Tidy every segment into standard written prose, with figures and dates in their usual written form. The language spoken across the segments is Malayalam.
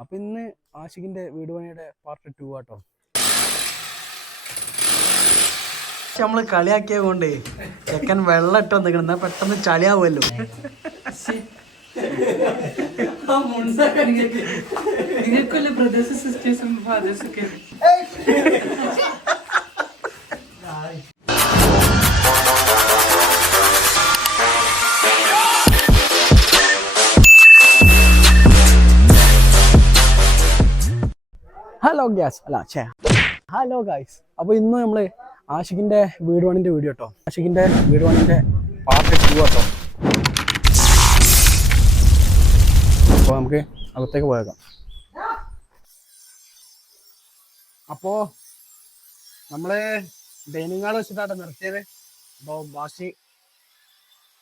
അപ്പൊ ഇന്ന് ആഷിഖിന്റെ വീട് പണിയുടെ പാർട്ട് 2 ആട്ടോ. നമ്മള് കളിയാക്കിയ കൊണ്ട് ചെക്കൻ വെള്ളം ഇട്ട് വന്നിക്കണം, എന്നാ പെട്ടെന്ന് ചളിയാവുമല്ലോ. ഹലോ ഗായ്സ്, അപ്പോൾ ഇന്ന് നമ്മള് ആഷിഖിന്റെ വീട് പണിന്റെ വീഡിയോ കേട്ടോ. ആഷിഖിന്റെ വീട് പണിന്റെ പാർട്ട് 2 കേട്ടോ. അപ്പോൾ നമുക്ക് അകത്തേക്ക് പോയേക്കാം. അപ്പോൾ നമ്മള് ഡൈനിങ് ഹാൾ വെച്ചിട്ടാണ് നിർത്തിയത്. അപ്പോൾ ബാക്കി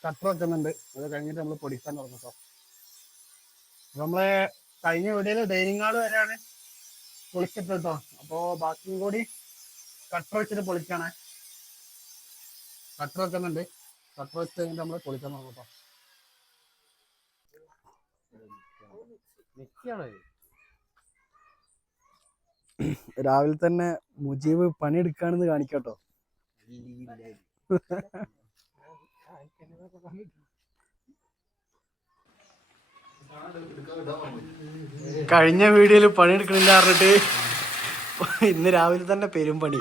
കട്ടർ വെക്കുന്നുണ്ട്, അത് കഴിഞ്ഞിട്ട് നമ്മൾ പൊടിക്കാൻ തുടങ്ങും കേട്ടോ. അപ്പോൾ നമ്മള് കഴിഞ്ഞ വീഡിയോയിൽ ഡൈനിങ് ഹാൾ വരെയാണ് പൊളിച്ചിട്ട് കേട്ടോ. അപ്പോൾ ബാക്കിയും കൂടി കട്ടർ വെച്ചിട്ട് പൊളിക്കാണ്. കട്ടർ വെക്കുന്നുണ്ട്, കട്ടർ വെച്ച് കഴിഞ്ഞിട്ട് നമ്മൾ പൊളിക്കാൻ തുടങ്ങും കേട്ടോ. രാവിലെ തന്നെ മുജീബ് പണിയെടുക്കാണെന്ന് കാണിക്കട്ടോ. കഴിഞ്ഞ വീഡിയോയിൽ പണിയെടുക്കണില്ല പറഞ്ഞിട്ട് ഇന്ന് രാവിലെ തന്നെ പെരും പണി.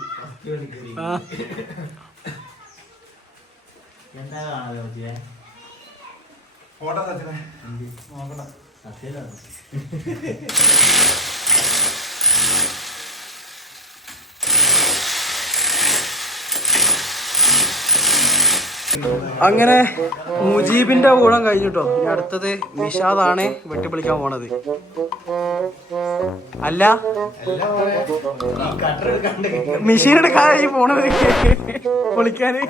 അങ്ങനെ മുജീബിന്റെ ഊഴം കഴിഞ്ഞിട്ടോ. ഇനി അടുത്തത് നിഷാദാണ് വെട്ടിപ്പൊളിക്കാൻ പോണത്. അല്ല, മെഷീൻ എടുക്കാതെ പോണത് പൊളിക്കാന്.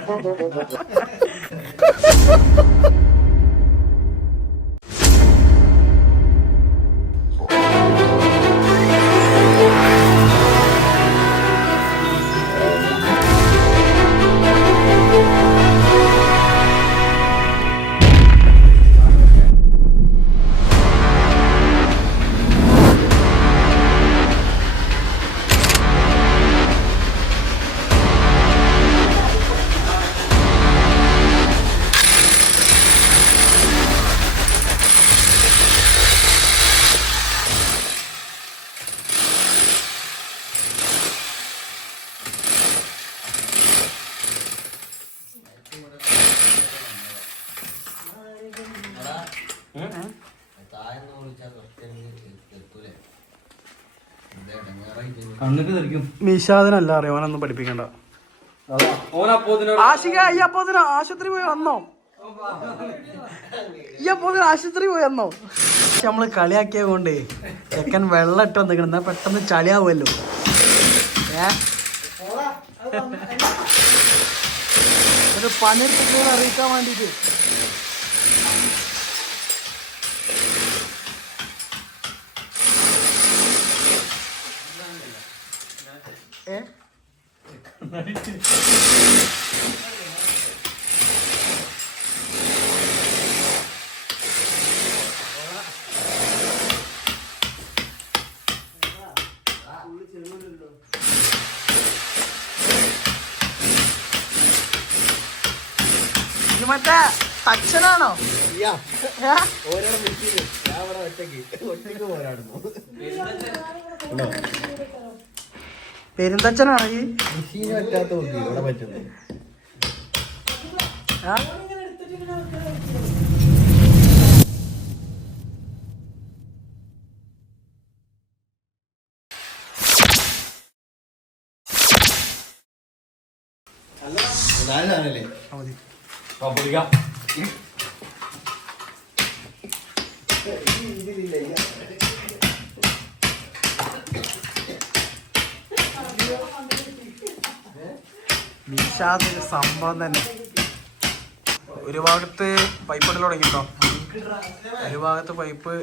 നിഷാദിനല്ല അറിയാം, ഓനൊന്നും പഠിപ്പിക്കണ്ട. ആശുപത്രി പോയി വന്നോ? ആശുപത്രി പോയി വന്നോ? നമ്മള് കളിയാക്കിയ കൊണ്ട് ചെക്കൻ വെള്ളം ഇട്ട് വന്നിക്കണം, എന്നാ പെട്ടെന്ന് ചളിയാവുമല്ലോ. ഒരു പണിയെടുത്ത് അറിയിക്കാൻ വേണ്ടിട്ട്. മറ്റേ തച്ചനാണോ? പെരുന്തച്ചനാണോ ഈ? നിഷാദ് സംഭവം തന്നെ. ഒരു ഭാഗത്ത് പൈപ്പ് ഇടൽ തുടങ്ങിട്ടോ. ഒരു ഭാഗത്ത് പൈപ്പ്,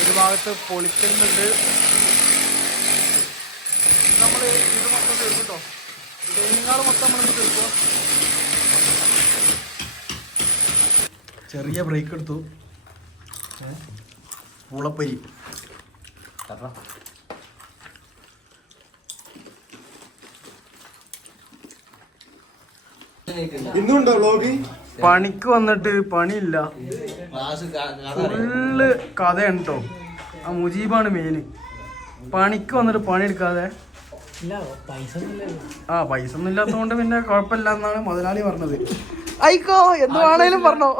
ഒരു ഭാഗത്ത് പൊളിക്കുന്നുണ്ട്. നമ്മൾ ഇത് മൊത്തം തീർക്കും കേട്ടോ. ഡൈനിങ് ഹാൾ മൊത്തം നമ്മൾ തീർക്കും. ചെറിയ ബ്രേക്ക് എടുത്തു. പൂളപ്പരി. ഇന്നുണ്ടോ വ്ലോഗ്? പണിക്ക് വന്നിട്ട് പണിയില്ല, ഫുള്ള് കഥയാണ് കേട്ടോ. ആ മുജീബാണ് മെയിന്. പണിക്ക് വന്നിട്ട് പണിയെടുക്കാതെ പൈസ ഒന്നും ഇല്ലാത്തതുകൊണ്ട് പിന്നെ കുഴപ്പമില്ല എന്നാണ് മുതലാളി പറഞ്ഞത്. ആയിക്കോ, എന്ത് വേണേലും പറഞ്ഞോ,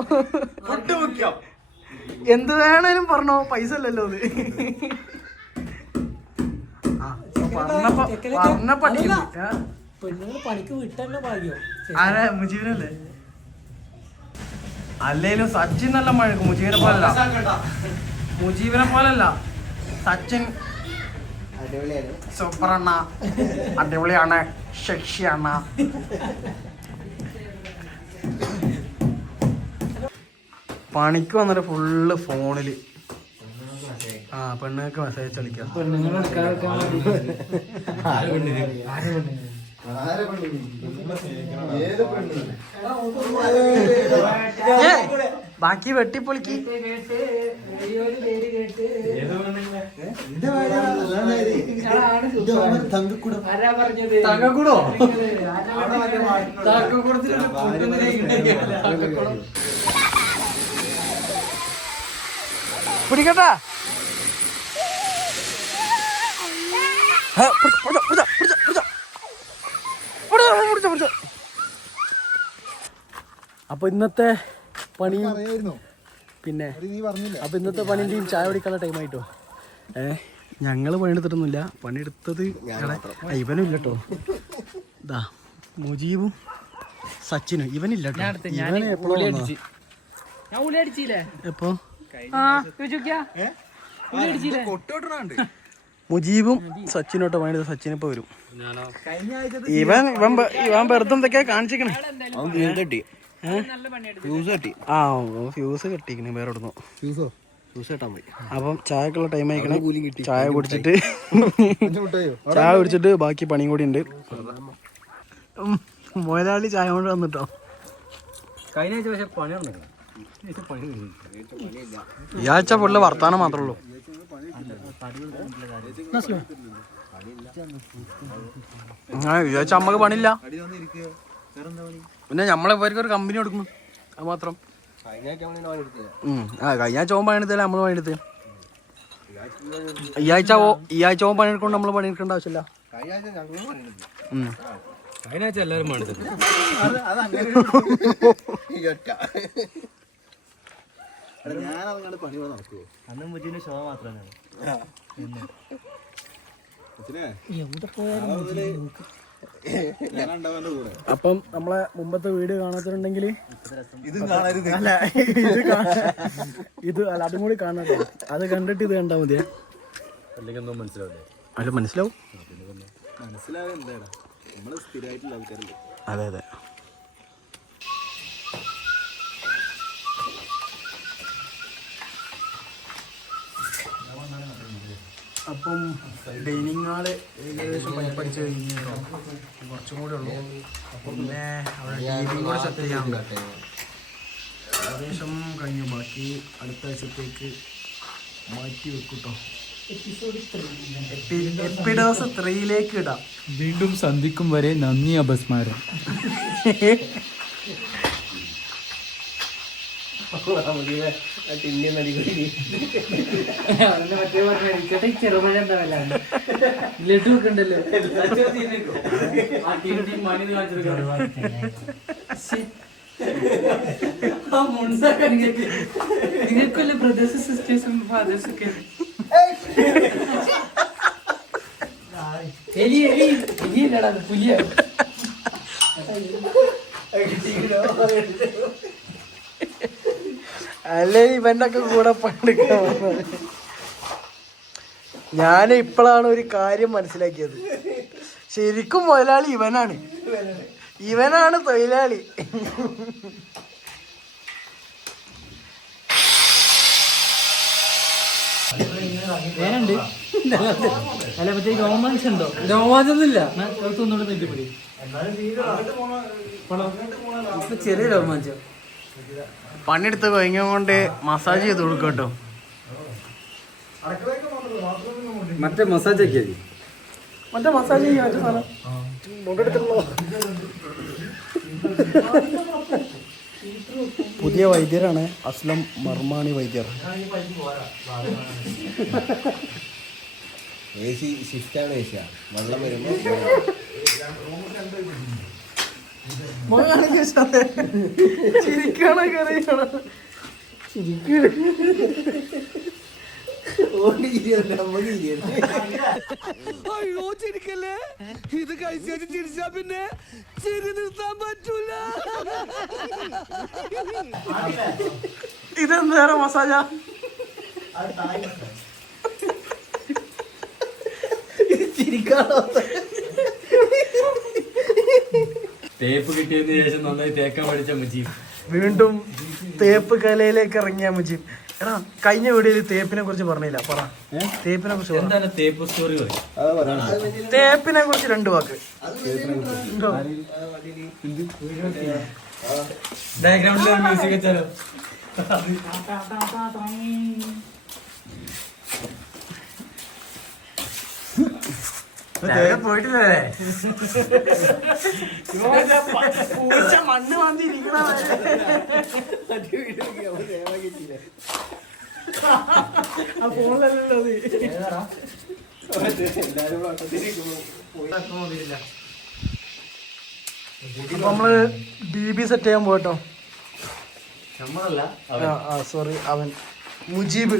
എന്ത് വേണേലും പറഞ്ഞോ, പൈസ അല്ലല്ലോ അത്. ആരാ? മുജീബിനല്ലേ? അല്ലേലും സച്ചിൻ നല്ല മഴ. മുജീബിനെ പോലല്ല സച്ചിൻ. സൂപ്പറണ്ണ, അടിപൊളിയാണ്, ശക്ഷിയാണ്. പണിക്ക് വന്നിട്ട് ഫുള്ള് ഫോണില്. പെണ്ണുങ്ങൾക്ക് മെസ്സേജ് കളിക്കാം. ബാക്കി വെട്ടിപ്പൊളിക്ക്. തങ്കക്കൂടോ? പിടിക്കട്ടാ. അപ്പൊ ഇന്നത്തെ പണി പിന്നെ അപ്പൊ ഇന്നത്തെ പണിന്റെയും ചായ കുടിക്കാനുള്ള ടൈം ആയിട്ടോ. ഞങ്ങള് പണിയെടുത്തിട്ടൊന്നുമില്ല, പണിയെടുത്തത് ഇവനും ഇല്ലട്ടോ. ഇതാ മുജീബും സച്ചിനും. ഇവനില്ലട്ടോ. എപ്പോ മുജീബും സച്ചിനോട്ടോ പണിയെടുത്ത. സച്ചിനിപ്പോ വരും. ഇവൻ വെറുതെ എന്തൊക്കെയാ കാണിച്ചിക്കണേ. ഫ്യൂസ് കെട്ടിക്കണേ വേറെ ഇടുന്നു. അപ്പം ചായക്കുള്ള ടൈം ആയിക്കണേ. ചായ കുടിച്ചിട്ട് ബാക്കി പണിയും കൂടി ഉണ്ട്. മുതലാളി ചായ കൊണ്ട് വന്നിട്ടോ. ഈ ആഴ്ച ഫുള്ള് വർത്താനം മാത്രമേ ഉള്ളൂ. ഈ ആഴ്ച അമ്മക്ക് പണിയില്ല. പിന്നെ നമ്മളെവർക്ക് ഒരു കമ്പനി കൊടുക്കുന്നു, അത് മാത്രം. കഴിഞ്ഞ ആഴ്ച ഓൻ പണിയെടുത്തല്ലേ നമ്മള് പണിയെടുത്ത്. ഈ ആഴ്ച ഓൻ പണിയെടുക്കൊണ്ട് നമ്മള് പണിയെടുക്കേണ്ട ആവശ്യമില്ല. എല്ലാവരും പണിയെടുത്തത് അപ്പം നമ്മളെ മുമ്പത്തെ വീഡിയോ കാണാത്തുണ്ടെങ്കിൽ അതും കൂടി കാണാട്ടോ. അത് കണ്ടിട്ട് ഇത് കണ്ടാ മതിയെ. അല്ല മനസ്സിലാവും. അതെ അതെ. അപ്പം ഡൈനിങ് ഹാള് ഏകദേശം പൈപ്പടിച്ച് കഴിഞ്ഞോ, കുറച്ചും കൂടെ ഉള്ളൂ. അപ്പം പിന്നെ അവിടെ ടിവിയും കൂടെ സെറ്റ് ചെയ്യാറുണ്ട്. ഏകദേശം കഴിഞ്ഞു. ബാക്കി അടുത്ത ആഴ്ചത്തേക്ക് മാറ്റി വെക്കൂട്ടോ. എപ്പിഡോസ് 3 ഇടാം. വീണ്ടും സന്ധിക്കും വരെ നന്ദി അപസ്മാരം. ചെറുമഴ ഉണ്ടാവില്ല, ലഡു ഒക്കെ ഉണ്ടല്ലോ. നിങ്ങൾക്കല്ലേ ബ്രദേഴ്സും സിസ്റ്റേഴ്സും ഫാദേഴ്സും ഒക്കെ. എലിയല്ലടാ, പുലിയ. അല്ലേ ഇവന്റെ ഒക്കെ കൂടെ പണ്ടെടുക്കാൻ. ഞാൻ ഇപ്പോഴാണ് ഒരു കാര്യം മനസ്സിലാക്കിയത്. ശരിക്കും മുതലാളി ഇവനാണ് തൊഴിലാളി. വേനുണ്ട് അല്ല, മറ്റേ രോമാഞ്ച് ഉണ്ടോ? രോമാഞ്ചൊന്നുമില്ല, ഒന്നുകൂടെ നെറ്റിപ്പിടി. ചെറിയ രോമാഞ്ചം. പണിയെടുത്ത് കഴിഞ്ഞ കൊണ്ട് മസാജ് ചെയ്ത് കൊടുക്കും കേട്ടോ. മറ്റേ മസാജ് ഒക്കെ മറ്റേ മസാജ് ചെയ്യാൻ മറ്റേ സാധനം പുതിയ വൈദ്യരാണ് അസ്ലം മർമാണി വൈദ്യർ. ഷിഫ്റ്റാണ് ഏഷ്യ വെള്ളം വരുമ്പോൾ ചിരിക്കണോ കറിയണോ അയ്യോ ചിരിക്കല്ലേ, ഇത് കഴിച്ചു ചിരിച്ചാ പിന്നെ ചിരി നിർത്താൻ പറ്റൂല. ഇതെന്താ മസാജാ? തേപ്പ് കിട്ടിയതിന് ശേഷം നന്നായി തേക്കാൻ പഠിച്ച മുജീബ് വീണ്ടും തേപ്പ് കലയിലേക്ക് ഇറങ്ങിയ മുജീബ്. എടാ കഴിഞ്ഞ വീഡിയോയിൽ തേപ്പിനെ കുറിച്ച് പറഞ്ഞില്ല, പറ. തേപ്പിനെ കുറിച്ച് എന്താണ് തേപ്പ് സ്റ്റോറി പറയും? തേപ്പിനെ കുറിച്ച് 2 വാക്ക്. ഡയഗ്രാമിലെ മ്യൂസിക് വെച്ചാലോ? പോയിട്ടില്ലേ പൂച്ച മണ്ണ് മാന്തി ഇരിക്കണ ഫോണിലല്ലോ നമ്മള് DB സെറ്റ് ചെയ്യാൻ പോട്ടോ. സോറി, അവൻ മുജീബ്.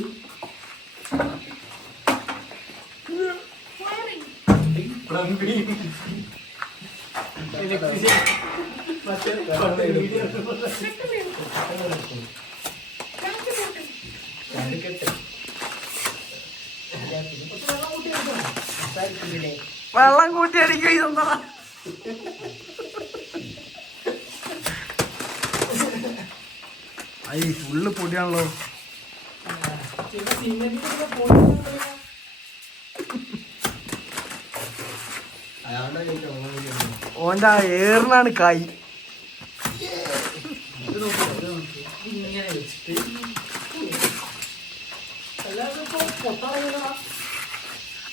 വെള്ളം കൂട്ടി അടിക്കുക. ഇതെന്താ ഐ ഫുള്ള് പൊടിയാണല്ലോ. ഓന്റെ ആ ഏറിനാണ് കായ്.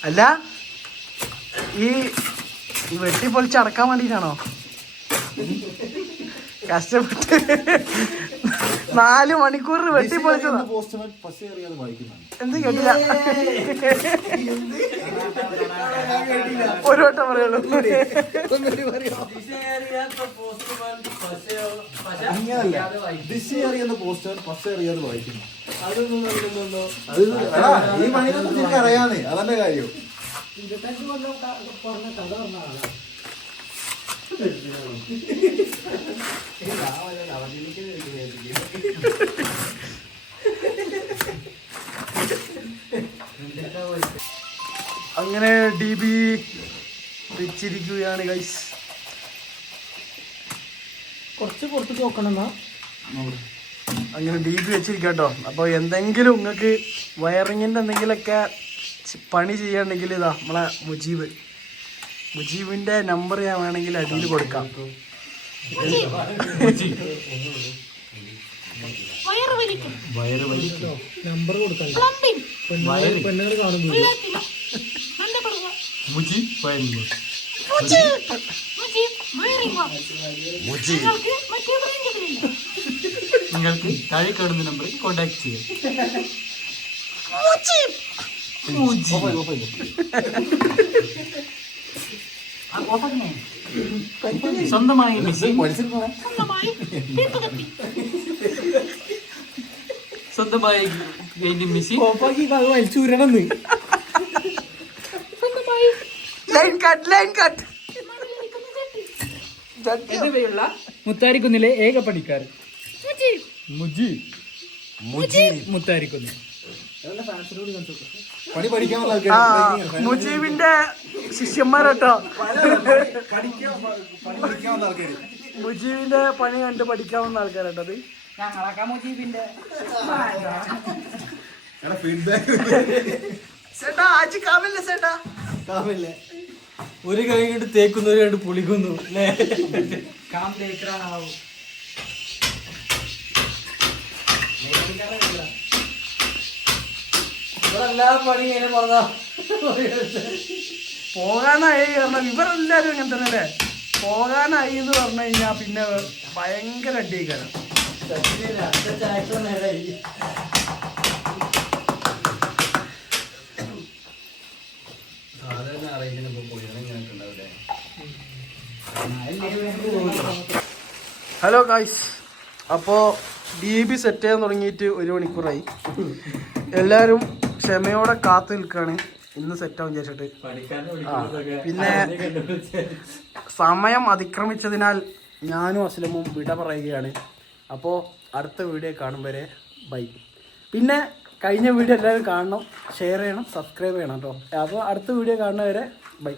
അല്ല ഈ വെട്ടി പൊളിച്ച് അടക്കാൻ വേണ്ടിട്ടാണോ കഷ്ടപ്പെട്ട് 4 മണിക്കൂർ വെട്ടി പൊളിച്ചതാ? എന്ത് കേട്ടില്ല, ഒരു വട്ടം പറയുള്ളൂ. അറിയാന്നേ, അതന്നെ കാര്യം. അങ്ങനെ DB വെച്ചിരിക്കുകയാണ് ഗൈസ്. കുറച്ച് പുറത്തേക്ക് നോക്കണമെന്നാ. അങ്ങനെ DB വെച്ചിരിക്കട്ടോ. അപ്പോൾ എന്തെങ്കിലും നിങ്ങൾക്ക് വയറിങ്ങിൻ്റെ എന്തെങ്കിലുമൊക്കെ പണി ചെയ്യാണ്ടെങ്കിൽ ഇതാ നമ്മളെ മുജീബിൻ്റെ നമ്പർ ഞാൻ വേണമെങ്കിൽ അടിയിൽ കൊടുക്കാം. നമ്പർ കൊടുക്കാൻ പെണ്ണുങ്ങൾ കാണുന്നു. നിങ്ങൾക്ക് താഴെ കാണുന്ന നമ്പറിൽ കോൺടാക്ട് ചെയ്യാം. സ്വന്തമായി സ്വന്തമായി പെയിന്റിംഗ് മെഷീൻ വലിച്ചൂരണമെന്ന്. Line cut. എന്റെ പേരുള്ള മുത്താരിക്കുന്നിലെ ഏക പണിക്കാരൻ മുത്താരിക്കുന്ന്. പണി പഠിക്കാൻ മുജീബിന്റെ ശിഷ്യന്മാരട്ടോ. മുജീബിന്റെ പണി കണ്ട് പഠിക്കാവുന്ന ആൾക്കാരട്ടോ അത്. ഒരു കൈ കണ്ട് തേക്കുന്നു, ഒരു കണ്ട് പുളിക്കുന്നു അല്ലേ? പോകാനായി കാരണം ഇവരെല്ലാരും അങ്ങനെ തന്നെ അല്ലേ. പോകാനായി എന്ന് പറഞ്ഞു കഴിഞ്ഞാൽ പിന്നെ ഭയങ്കര അടിയേക്കാരം. ഹലോ ഗായ്സ്, അപ്പോൾ DB സെറ്റ് ചെയ്യാൻ തുടങ്ങിയിട്ട് 1 മണിക്കൂറായി. എല്ലാവരും ക്ഷമയോടെ കാത്തു നിൽക്കുകയാണ് ഇന്ന് സെറ്റാവും വിചാരിച്ചിട്ട്. പിന്നെ സമയം അതിക്രമിച്ചതിനാൽ ഞാനും അസ്ലമും വിട പറയുകയാണ്. അപ്പോൾ അടുത്ത വീഡിയോ കാണും വരെ ബൈ. പിന്നെ കഴിഞ്ഞ വീഡിയോ എല്ലാവരും കാണണം, ഷെയർ ചെയ്യണം, സബ്സ്ക്രൈബ് ചെയ്യണം കേട്ടോ. അപ്പോൾ അടുത്ത വീഡിയോ കാണുന്നവരെ ബൈ.